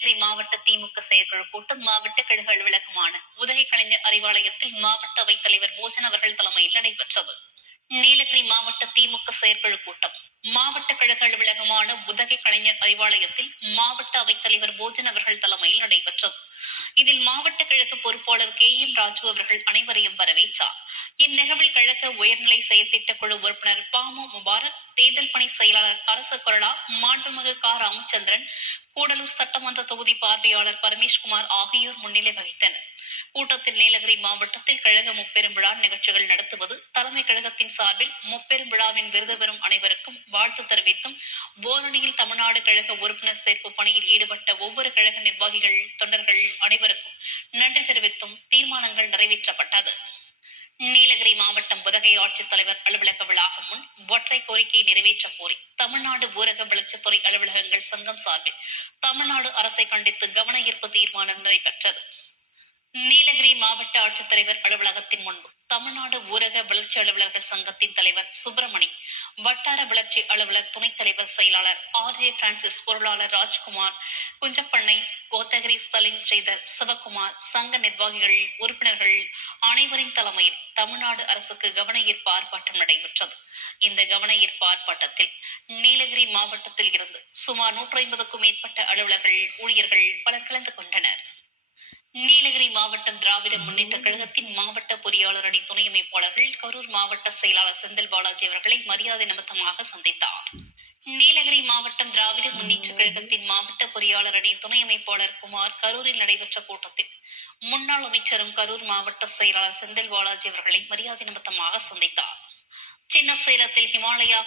நீலகிரி மாவட்ட திமுக செயற்குழு கூட்டம் மாவட்ட கழக அலுவலகமான உதகை கலைஞர் அறிவாலயத்தில் மாவட்ட அவைத் தலைவர் போஜன் அவர்கள் தலைமையில் நடைபெற்றது. நீலகிரி மாவட்ட திமுக செயற்குழு கூட்டம் மாவட்ட கழக அலுவலகமான உதகை கலைஞர் அறிவாலயத்தில் மாவட்ட அவைத் தலைவர் போஜன் அவர்கள் தலைமையில் நடைபெற்றது. இதில் மாவட்ட கழக பொறுப்பாளர் KM ராஜு அவர்கள் அனைவரையும் வரவேற்றார். இந்நிகழ்வில் கழக உயர்நிலை செயல்திட்ட குழு உறுப்பினர் பாமு முபாரக், தேர்தல் பணி செயலாளர் அரச கொறடா, மாண்புமிகு ராமச்சந்திரன், கூடலூர் சட்டமன்ற தொகுதி பார்வையாளர் பரமேஷ்குமார் ஆகியோர் முன்னிலை வகித்தனர். கூட்டத்தில் நீலகிரி மாவட்டத்தில் கழக முப்பெரும் விழா நிகழ்ச்சிகள் நடத்துவது, தலைமை கழகத்தின் சார்பில் முப்பெரும் விழாவின் விருது பெறும் அனைவருக்கும் வாழ்த்து தெரிவித்தும், ஓரணியில் தமிழ்நாடு கழக உறுப்பினர் சேர்ப்பு பணியில் ஈடுபட்ட ஒவ்வொரு கழக நிர்வாகிகள், தொண்டர்கள் அனைவருக்கும் நன்றி தெரிவித்தும் தீர்மானங்கள் நிறைவேற்றப்பட்டது. நீலகிரி மாவட்டம் உதகை ஆட்சித்தலைவர் அலுவலக வளாகம் முன் ஒற்றை கோரிக்கையை நிறைவேற்ற கோரி தமிழ்நாடு ஊரக வளர்ச்சித்துறை அலுவலகங்கள் சங்கம் சார்பில் தமிழ்நாடு அரசை கண்டித்து கவன ஈர்ப்பு தீர்மானம் நடைபெற்றது. நீலகிரி மாவட்ட ஆட்சித்தலைவர் அலுவலகத்தின் முன்பு தமிழ்நாடு ஊரக வளர்ச்சி அலுவலர்கள் சங்கத்தின் தலைவர் சுப்பிரமணி, வட்டார வளர்ச்சி அலுவலர் துணைத் தலைவர் செயலாளர் RJ பிரான்சிஸ், பொருளாளர் ராஜ்குமார், குஞ்சப்பண்ணை, கோத்தகிரி சலீம், ஸ்ரீதர், சிவகுமார், சங்க நிர்வாகிகள், உறுப்பினர்கள் அனைவரின் தலைமையில் தமிழ்நாடு அரசுக்கு கவன ஈர்ப்பு ஆர்ப்பாட்டம் நடைபெற்றது. இந்த கவன ஈர்ப்பு ஆர்ப்பாட்டத்தில் நீலகிரி மாவட்டத்தில் இருந்து சுமார் 150க்கும் மேற்பட்ட அலுவலர்கள், ஊழியர்கள் பலர் கலந்து கொண்டனர். நீலகிரி மாவட்டம் திராவிட முன்னேற்ற கழகத்தின் மாவட்ட பொறியாளர் அணி துணை அமைப்பாளர்கள் கரூர் மாவட்ட செயலாளர் செந்தில் பாலாஜி அவர்களை மரியாதை நிமித்தமாக சந்தித்தார். நீலகிரி மாவட்டம் திராவிட முன்னேற்ற கழகத்தின் மாவட்ட பொறியாளர் அணி துணை அமைப்பாளர் குமார் கரூரில் நடைபெற்ற கூட்டத்தில் முன்னாள் அமைச்சரும் கரூர் மாவட்ட செயலாளர் செந்தில் பாலாஜி அவர்களை மரியாதை நிமித்தமாக சந்தித்தார். சின்ன சேலத்தில் ஹிமாலயா